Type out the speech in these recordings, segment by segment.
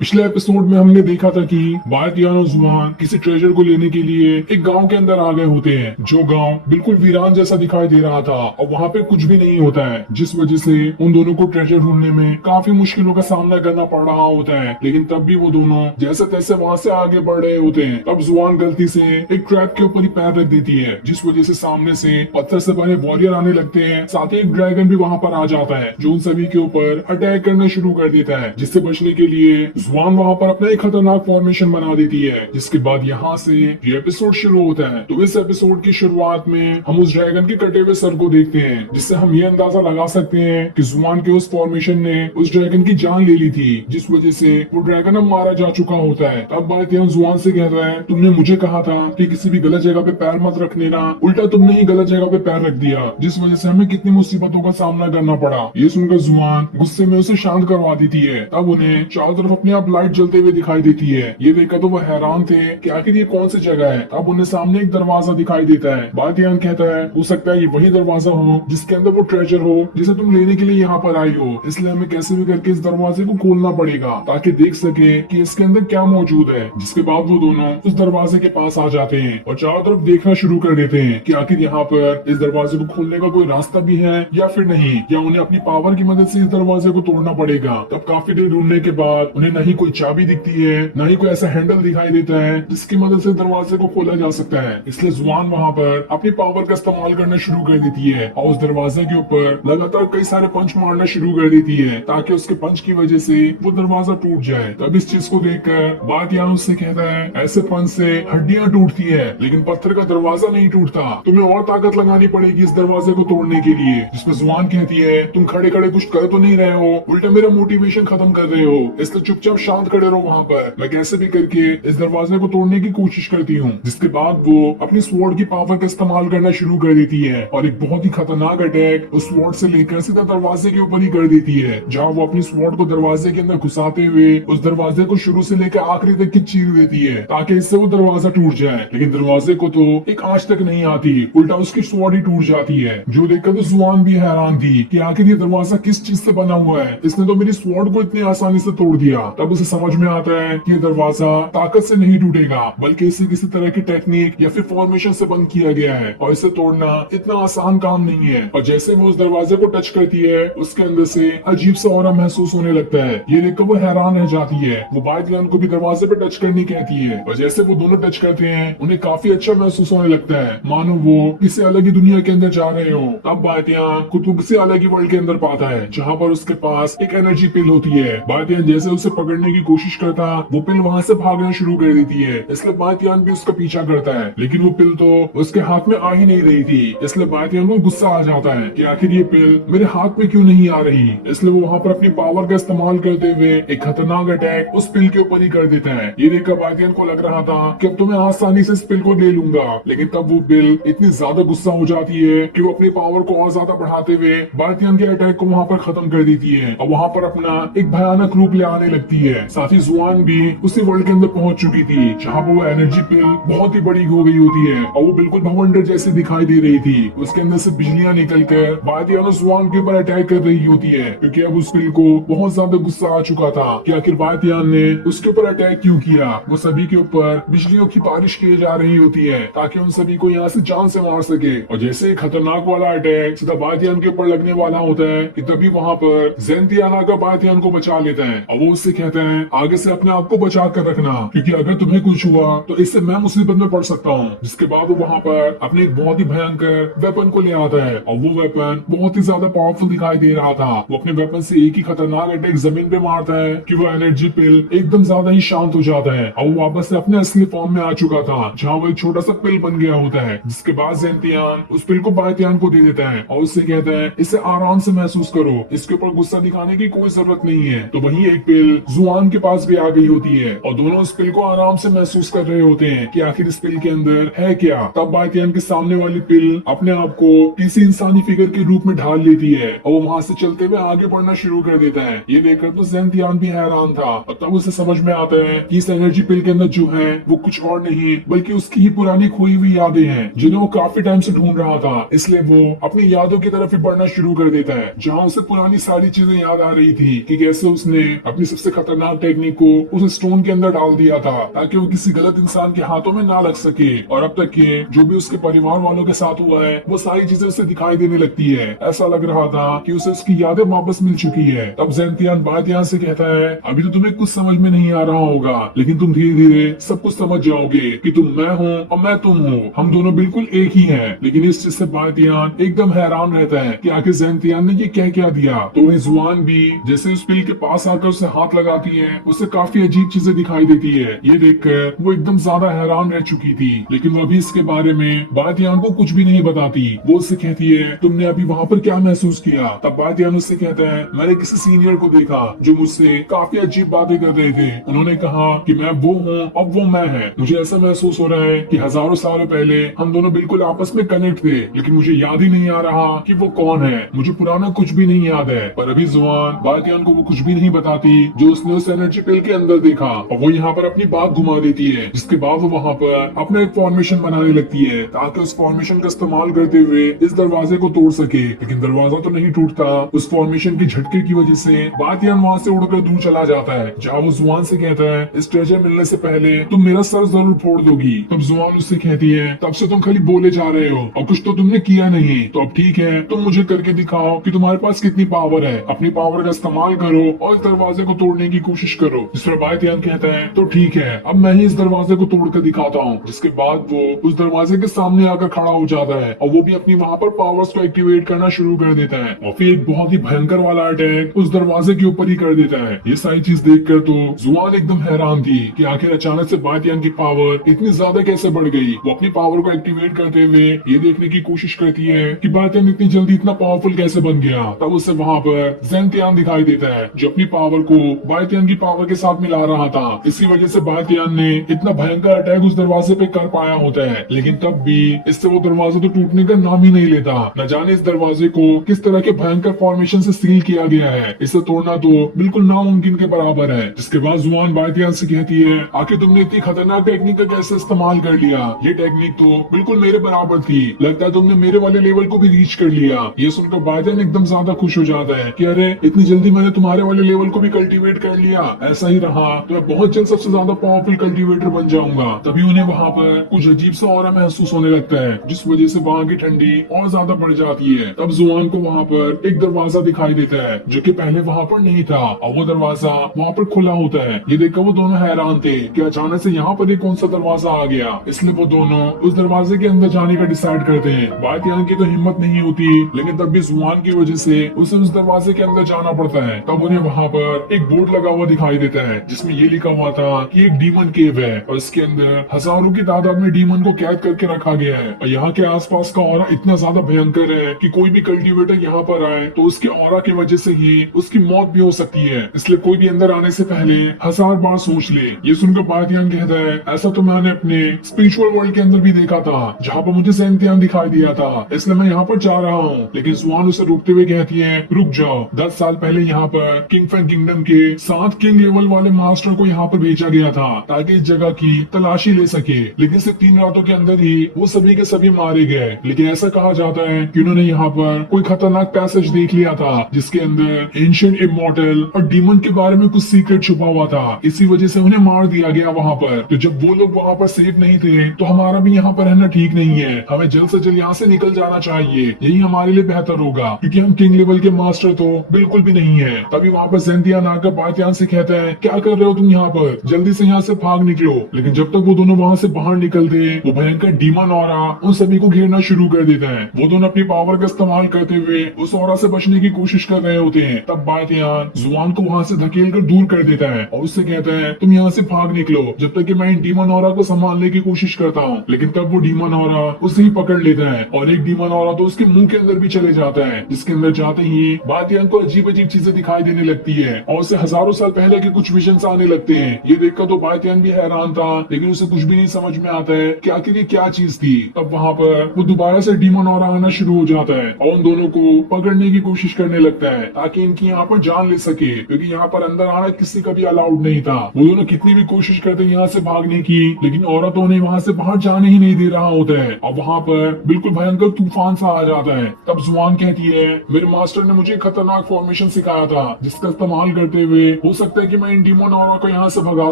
पिछले एपिसोड में हमने देखा था कि बायतियान और जुबान किसी ट्रेजर को लेने के लिए एक गांव के अंदर आ गए होते हैं। जो गांव बिल्कुल वीरान जैसा दिखाई दे रहा था और वहाँ पे कुछ भी नहीं होता है, जिस वजह से उन दोनों को ट्रेजर ढूंढने में काफी मुश्किलों का सामना करना पड़ रहा होता है। लेकिन तब भी वो दोनों जैसे तैसे वहाँ से आगे बढ़ रहे होते हैं। तब जुबान गलती से एक ट्रैप के ऊपर ही पैर रख देती है, जिस वजह से सामने से पत्थर से बने वॉरियर आने लगते हैं। साथ ही एक ड्रैगन भी वहाँ पर आ जाता है जो उन सभी के ऊपर अटैक करना शुरू कर देता है। जिससे बचने के लिए जुबान वहाँ पर अपना एक खतरनाक फॉर्मेशन बना देती है। जिसके बाद यहाँ से ये एपिसोड शुरू होता है। तो इस एपिसोड की शुरुआत में हम उस ड्रैगन के कटे हुए सर को देखते हैं, जिससे हम ये अंदाजा लगा सकते हैं कि जुबान के उस फॉर्मेशन ने उस ड्रैगन की जान ले ली थी, जिस वजह से वो ड्रैगन अब मारा जा चुका होता है। तब बायतियान जुबान से कहता है, तुमने मुझे कहा था कि किसी भी गलत जगह पे पैर मत रखने ना, उल्टा तुमने ही गलत जगह पे पैर रख दिया, जिस वजह से हमें कितनी मुसीबतों का सामना करना पड़ा। ये सुनकर जुबान गुस्से में उसे शांत करवा देती है। तब उन्हें चारों तरफ अपने आप लाइट जलते हुए दिखाई देती है। ये देखकर तो वो हैरान थे कि आखिर ये कौन सी जगह है। अब उन्हें सामने एक दरवाजा दिखाई देता है। बायतियान कहता है, हो सकता है ये वही दरवाजा हो जिसके अंदर वो ट्रेजर हो जिसे तुम लेने के लिए यहाँ पर आई हो, इसलिए हमें कैसे भी करके इस दरवाजे को खोलना पड़ेगा ताकि देख सके कि इसके अंदर क्या मौजूद है। जिसके बाद वो दोनों उस दरवाजे के पास आ जाते हैं और चारों तरफ देखना शुरू कर देते हैं कि आखिर यहाँ पर इस दरवाजे को खोलने का कोई रास्ता भी है या फिर नहीं, या उन्हें अपनी पावर की मदद से इस दरवाजे को तोड़ना पड़ेगा। तब काफी देर ढूंढने के बाद उन्हें न ही कोई चाबी दिखती है, न ही कोई ऐसा हैंडल दिखाई देता है जिसकी मदद से दरवाजे को खोला जा सकता है। इसलिए जुबान वहाँ पर अपनी पावर का इस्तेमाल करना शुरू कर देती है और उस दरवाजे के ऊपर लगातार कई सारे पंच मारना शुरू कर देती है ताकि उसके पंच की वजह से वो दरवाजा टूट जाए। तब इस चीज को देखकर बायतियान उससे कहता है, ऐसे पंच से हड्डियां टूटती है लेकिन पत्थर का दरवाजा नहीं टूटता, तुम्हें और ताकत लगानी पड़ेगी इस दरवाजे को तोड़ने के लिए। जिसमें जुबान कहती है, तुम खड़े खड़े कुछ कर तो नहीं रहे हो, उल्टा मेरा मोटिवेशन खत्म कर रहे हो, इसलिए चुपचाप शांत खड़े रहो वहाँ पर, मैं कैसे भी करके इस दरवाजे को तोड़ने की कोशिश करती हूँ। जिसके बाद वो अपनी स्वॉर्ड की पावर का इस्तेमाल करना शुरू कर देती है और एक बहुत ही खतरनाक अटैक उस स्वॉर्ड से लेकर सीधा दरवाजे के ऊपर ही कर देती है, जहाँ वो अपनी स्वॉर्ड को दरवाजे के अंदर घुसाते हुए उस दरवाजे को शुरू से लेकर आखिरी तक की चीर देती है ताकि इससे वो दरवाजा टूट जाए। लेकिन दरवाजे को तो एक आंच तक नहीं आती, उल्टा उसकी स्वॉर्ड ही टूट जाती है। जो देखकर तो जुबान भी हैरान थी कि आखिर ये दरवाजा किस चीज से बना हुआ है, इसने तो मेरी स्वॉर्ड को इतनी आसानी से तोड़ दिया। तब उसे समझ में आता है कि ये दरवाजा ताकत से नहीं टूटेगा बल्कि इसे किसी तरह की टेक्निक या फिर फॉर्मेशन से बंद किया गया है और इसे तोड़ना इतना आसान काम नहीं है। और जैसे वो उस दरवाजे को टच करती है उसके अंदर से अजीब सा ऑरा महसूस होने लगता है। ये देखकर वो हैरान रह जाती है। वो बायतियान को भी दरवाजे पे टच करनी कहती है और जैसे वो दोनों टच करते हैं उन्हें काफी अच्छा महसूस होने लगता है, मानो वो किसी अलग ही दुनिया के अंदर जा रहे हो। तब बायतियान खुद को किसी अलग ही वर्ल्ड के अंदर पाता है जहाँ पर उसके पास एक एनर्जी पिल होती है। बायतियान जैसे उसे पकड़ने की कोशिश करता वो पिल वहाँ से भागना शुरू कर देती है, इसलिए बायतियान भी उसका पीछा करता है। लेकिन वो पिल तो उसके हाथ में आ ही नहीं रही थी, इसलिए बायतियान को गुस्सा आ जाता है कि आखिर ये पिल मेरे हाथ में क्यों नहीं आ रही। इसलिए वो वहाँ पर अपनी पावर का इस्तेमाल करते हुए एक खतरनाक अटैक उस पिल के ऊपर ही कर देता है। ये देखकर बायतियान को लग रहा था कि अब तो मैं आसानी से इस पिल को ले लूंगा, लेकिन तब वो पिल इतनी ज्यादा गुस्सा हो जाती है कि वो अपनी पावर को और ज्यादा बढ़ाते हुए बायतियान के अटैक को वहाँ पर खत्म कर देती है और वहाँ पर अपना एक भयानक रूप ले आने लगती है। साथ ही जुबान भी उसी वर्ल्ड के अंदर पहुंच चुकी थी जहाँ वो एनर्जी पिल बहुत ही बड़ी हो गई होती है और वो बिल्कुल भवंडर जैसी दिखाई दे रही थी। उसके अंदर से बिजलियां निकलकर बायतियान और जुबान के ऊपर अटैक कर रही होती है, क्योंकि अब उस पिल को बहुत ज्यादा गुस्सा आ चुका था कि आखिर बायतियान ने उसके ऊपर अटैक क्यों किया। वो सभी के ऊपर बिजलियों की बारिश की जा रही होती है ताकि उन सभी को यहाँ से जान से मार सके। और जैसे खतरनाक वाला अटैक सीधा बायतियान के ऊपर लगने वाला होता है कि तभी वहाँ पर ज़ेंतियान आकर बायतियान को बचा लेता है और वो उससे कहता है, आगे से अपने आप को बचा कर रखना, क्योंकि अगर तुम्हें कुछ हुआ तो इससे मैं मुसीबत में पड़ सकता हूँ। जिसके बाद वो वहाँ पर अपने एक बहुत ही भयंकर वेपन को ले आता है और वो वेपन बहुत ही ज्यादा पावरफुल दिखाई दे रहा था। वो अपने वेपन से एक ही खतरनाक अटैक जमीन पे मारता है कि वो एनर्जी पिल एकदम ज्यादा ही शांत हो जाता है और वो वापस से अपने असली फॉर्म में आ चुका था जहाँ वो एक छोटा सा पिल बन गया होता है। जिसके बाद ज़ेंतियान उस पिल को बायतियान को दे देता है और उससे कहता है, इसे आराम से महसूस करो, इसके ऊपर गुस्सा दिखाने की कोई जरूरत नहीं है। तो वही एक पिल जुबान के पास भी आ गई होती है और दोनों इस पिल को आराम से महसूस कर रहे होते हैं कि आखिर इस पिल के अंदर है क्या। तब बायतियान के सामने वाली पिल अपने आप को किसी इंसानी फिगर के रूप में ढाल लेती है और वो वहाँ से चलते हुए आगे बढ़ना शुरू कर देता है। ये देखकर तो ज़ेंतियान भी हैरान था और तब उसे समझ में आता है कि इस एनर्जी पिल के अंदर जो है वो कुछ और नहीं बल्कि उसकी ही पुरानी खोई हुई यादें हैं जिन्हें वो काफी टाइम से ढूंढ रहा था। इसलिए वो अपनी यादों की तरफ ही बढ़ना शुरू कर देता है, जहाँ उसे पुरानी सारी चीजें याद आ रही थी कि कैसे उसने अपनी सबसे खतरनाक टेक्निक को उस स्टोन के अंदर डाल दिया था ताकि वो किसी गलत इंसान के हाथों में ना लग सके। और अब तक के जो भी उसके परिवार वालों के साथ हुआ है वो सारी चीजें उसे दिखाई देने लगती है। ऐसा लग रहा था कि उसे उसकी यादें वापस मिल चुकी है। तब ज़ेंतियान बातियान से कहता है, अभी तो तुम्हें कुछ समझ में नहीं आ रहा होगा, लेकिन तुम धीरे धीरे सब कुछ समझ जाओगे कि तुम मैं हूँ और मैं तुम हूँ, हम दोनों बिल्कुल एक ही हैं। लेकिन इस चीज से बातियान एकदम हैरान रहता है कि आखिर ज़ेंतियान ने ये कह क्या दिया। तो वही जुआन भी जैसे उस पिल के पास आकर उसे हाथ लगाती है, उसे काफी अजीब चीजें दिखाई देती है। ये देखकर वो एकदम ज्यादा हैरान रह चुकी थी, लेकिन वो अभी इसके बारे में बातियान को कुछ भी नहीं बताती। वो उससे कहती है, तुमने अभी वहाँ पर क्या महसूस किया? तब बातियान उससे कहता है, मैंने किसी सीनियर को देखा जो मुझसे काफी अजीब बातें कर रहे थे। उन्होंने कहा कि मैं वो हूँ और वो मैं है। मुझे ऐसा महसूस हो रहा है कि हजारों सालों पहले हम दोनों बिल्कुल आपस में कनेक्ट थे, लेकिन मुझे याद ही नहीं आ रहा कि वो कौन है। मुझे पुराना कुछ भी नहीं याद है। पर अभी जुआन बातियान को वो कुछ भी नहीं बताती जो उसने उस एनर्जी पिल के अंदर देखा, और वो यहाँ पर अपनी बात घुमा देती है, जिसके बाद वो वहाँ पर अपना एक फॉर्मेशन बनाने लगती है ताकि उस फॉर्मेशन का इस्तेमाल करते हुए इस दरवाजे को तोड़ सके। लेकिन दरवाजा तो नहीं टूटता। उस फॉर्मेशन के झटके की वजह से बातियान वहाँ से उड़कर दूर चला जाता है, जहाँ वो जुआन से कहता है, इस ट्रेजर मिलने से पहले तुम मेरा सर जरूर फोड़ दोगी। तब जुआन उससे कहती है, तब से तुम खाली बोले जा रहे हो और कुछ तो तुमने किया नहीं। तो अब ठीक है, तुम मुझे करके दिखाओ कि तुम्हारे पास कितनी पावर है। अपनी पावर का इस्तेमाल करो और इस दरवाजे को तोड़ने की कोशिश करो। जिस पर बातियान कहता है, तो ठीक है, अब मैं ही इस दरवाजे को तोड़ कर दिखाता हूँ। जिसके बाद वो उस दरवाजे के सामने आकर खड़ा हो जाता है और वो भी अपनी वहाँ पर पावर्स को एक्टिवेट करना शुरू कर देता है, और फिर एक बहुत ही भयंकर वाला अटैक उस दरवाजे के ऊपर ही कर देता है। ये सारी चीज देखकर तो जुआन एकदम हैरान थी कि आखिर अचानक से बातियान की पावर इतनी ज्यादा कैसे बढ़ गई। वो अपनी पावर को एक्टिवेट करते हुए ये देखने की कोशिश करती है कि बातियान इतनी जल्दी इतना पावरफुल कैसे बन गया। तब उसे वहाँ पर ज़ेंतियान दिखाई देता है जो अपनी पावर को बातियान की पावर के साथ मिला रहा था। इसी वजह से बातियान ने इतना भयंकर अटैक उस दरवाजे पे कर पाया होता है, लेकिन तब भी इससे वो दरवाजा तो टूटने का नाम ही नहीं लेता। न जाने इस दरवाजे को किस तरह के भयंकर फॉर्मेशन से सील किया गया है। इसे तोड़ना तो बिल्कुल नामुमकिन के बराबर है। जिसके बाद जुआन बातियान से कहती है, आखिर तुमने इतनी खतरनाक टेक्निक का कैसे इस्तेमाल कर लिया? ये टेक्निक तो बिल्कुल मेरे बराबर थी, लगता है तुमने मेरे वाले लेवल को भी रीच कर लिया। ये सुनकर बातियान एकदम ज्यादा खुश हो जाता है कि अरे इतनी जल्दी मैंने तुम्हारे वाले लेवल को भी कल्टीवेट कर लिया। ऐसा ही रहा तो मैं बहुत जल्द सबसे ज्यादा पावरफुल कल्टीवेटर बन जाऊंगा। तभी उन्हें वहाँ पर कुछ अजीब सा ऑरा महसूस होने लगता है, जिस वजह से वहाँ की ठंडी और ज्यादा बढ़ जाती है। तब जुआन को वहाँ पर एक दरवाजा दिखाई देता है जो कि पहले वहाँ पर नहीं था, और वो दरवाजा वहाँ पर खुला होता है। ये देखकर वो दोनों हैरान थे कि अचानक से यहाँ पर एक कौन सा दरवाजा आ गया। इसलिए वो दोनों उस दरवाजे के अंदर जाने का डिसाइड करते हैं। बातियान की तो हिम्मत नहीं होती, लेकिन तब भी जुआन की वजह से उसे उस दरवाजे के अंदर जाना पड़ता है। तब उन्हें वहाँ पर एक बोर्ड लगा हुआ दिखाई देता है जिसमें ये लिखा हुआ था कि एक डीमन केव है और इसके अंदर हजारों की तादाद में डीमन को कैद करके रखा गया है। और यहाँ के आसपास का ऑरा इतना ज्यादा भयंकर है कि कोई भी कल्टीवेटर यहाँ पर आए तो उसके ऑरा की वजह से ही उसकी मौत भी हो सकती है। इसलिए कोई भी अंदर आने से पहले 1000 बार सोच ले। ये सुनकर बातियान कहता है, ऐसा तो मैंने अपने स्पिरिचुअल वर्ल्ड के अंदर भी देखा था जहाँ पर मुझे ज़ेंतियान दिखाई दिया था, इसलिए मैं यहाँ पर जा रहा हूँ। लेकिन जुआन उसे रोकते हुए कहती है, रुक जाओ, 10 साल पहले यहाँ पर किंग फैन किंगडम के 7 किंग लेवल वाले मास्टर को यहाँ पर भेजा गया था ताकि इस जगह की तलाशी ले सके, लेकिन सिर्फ 3 रातों के अंदर ही वो सभी के सभी मारे गए। लेकिन ऐसा कहा जाता है कि उन्होंने यहाँ पर कोई खतरनाक पैसेज देख लिया था जिसके अंदर एंशिएंट इमॉर्टल और डीमन के बारे में कुछ सीक्रेट छुपा हुआ था। इसी वजह से उन्हें मार दिया गया वहाँ पर। तो जब वो लोग वहाँ पर सेफ नहीं थे तो हमारा भी यहाँ पर रहना ठीक नहीं है। हमें जल्द से जल्द यहाँ से निकल जाना चाहिए, यही हमारे लिए बेहतर होगा, क्योंकि हम किंग लेवल के मास्टर तो बिल्कुल भी नहीं है। तभी वहाँ पर ज़ेंतियान आकर बातियान से कहता है, क्या कर रहे हो तुम यहाँ पर? जल्दी से यहाँ से भाग निकलो। लेकिन जब तक वो दोनों वहाँ से बाहर निकलते वो भयंकर डीमन ऑरा उन सभी को घेरना शुरू कर देता है। वो दोनों अपनी पावर का इस्तेमाल करते हुए उस ऑरा से बचने की कोशिश कर रहे होते हैं। तब बातियान जुआन को वहाँ से धकेल कर दूर कर देता है और उससे कहता है, तुम यहाँ से भाग निकलो जब तक कि मैं इन डीमन ऑरा को संभालने की कोशिश करता हूँ। लेकिन तब वो डीमन ऑरा उसे ही पकड़ लेता है और एक डीमन ऑरा तो उसके मुंह के अंदर भी चले जाता है, जिसके अंदर जाते ही बातियान को अजीब अजीब चीजें दिखाई देने लगती है और उसे हजारों साल पहले के कुछ विजन्स आने लगते हैं। ये देखकर तो बातियान भी हैरान था, लेकिन उसे कुछ भी नहीं समझ में आता है कि आखिर ये क्या चीज थी। तब वहाँ पर वो दोबारा से डीमन ऑरा आना शुरू हो जाता है और उन दोनों को पकड़ने की कोशिश करने लगता है ताकि इनकी यहाँ पर जान ले सके, क्योंकि यहाँ पर अंदर आना किसी का भी अलाउड नहीं था। वो दोनों कितनी भी कोशिश करते हैं यहाँ से भागने की, लेकिन औरत उन्हें वहाँ से बाहर जाने ही नहीं दे रहा होता है और वहाँ पर बिल्कुल भयंकर तूफान सा आ जाता है। तब जुआन कहती है, मेरे मास्टर ने मुझे खतरनाक फॉर्मेशन सिखाया था जिसका इस्तेमाल करते हुए हो सकता है कि मैं इन डीमन ऑरा को यहाँ से भगा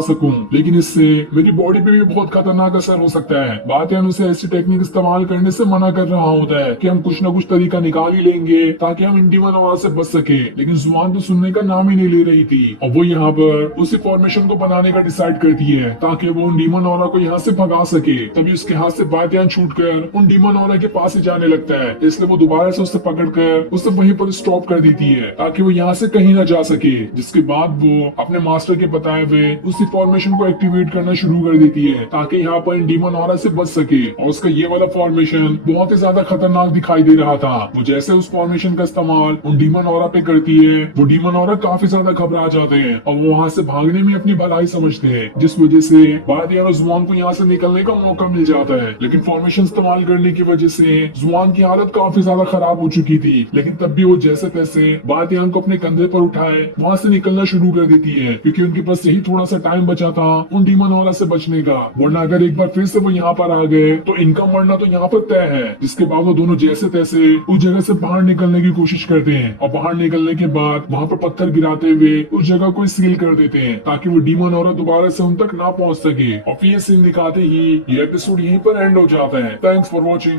सकूं, लेकिन इससे मेरी बॉडी पे भी बहुत खतरनाक असर हो सकता है। बातियान उसे ऐसी टेक्निक इस्तेमाल करने से मना कर रहा होता है कि हम कुछ ना कुछ तरीका निकाल ही लेंगे ताकि हम इन डीमन ऑरा से बच सके, लेकिन जुबान तो सुनने का नाम ही नहीं ले रही थी। और वो यहाँ पर उसी फॉर्मेशन को बनाने का डिसाइड करती है ताकि वो उन डीमन ऑरा को यहाँ से भगा सके। तभी उसके हाथ से बातियान छूटकर उन डीमन ऑरा के पास ही जाने लगता है, इसलिए वो दोबारा से उसे पकड़कर उसे वहीं पर स्टॉप कर देती है ताकि वो यहाँ से कहीं ना जा सके। जिसके बाद वो अपने मास्टर के बताए हुए उसी फॉर्मेशन को एक्टिवेट करना शुरू कर देती है ताकि यहाँ पर इन डीमन ऑरा से बच सके। और उसका ये वाला फॉर्मेशन बहुत ही ज्यादा खतरनाक दिखाई दे रहा था। वो जैसे उस फॉर्मेशन का इस्तेमाल उन डीमन ऑरा पे करती है, वो डीमन ऑरा काफी ज्यादा घबरा जाते हैं और वो वहाँ से भागने में अपनी भलाई समझते हैं, जिस वजह से बातियान और जुबान को यहाँ से निकलने का मौका मिल जाता है। लेकिन फॉर्मेशन इस्तेमाल करने की वजह से जुबान की हालत काफी ज्यादा खराब हो चुकी थी, लेकिन तब भी वो जैसे तैसे बातियान को अपने कंधे पर उठाए वहाँ से निकलना शुरू कर देती है, क्योंकि उनके पास यही थोड़ा सा टाइम बचा था उन डीमन ऑरा से बचने का। वरना अगर एक बार फिर से वो यहाँ पर आ गए तो इनका मरना तो यहाँ पर तय है। जिसके बाद वो दोनों जैसे तैसे उस जगह से बाहर निकलने की कोशिश करते हैं और बाहर निकलने के बाद वहाँ पर पत्थर गिराते हुए उस जगह को सील कर देते हैं ताकि वो डीमन ऑरा दोबारा से उन तक ना पहुँच सके। और फिर ये सीन दिखाते ही ये एपिसोड यहीं पर एंड हो जाता है। Thanks for watching.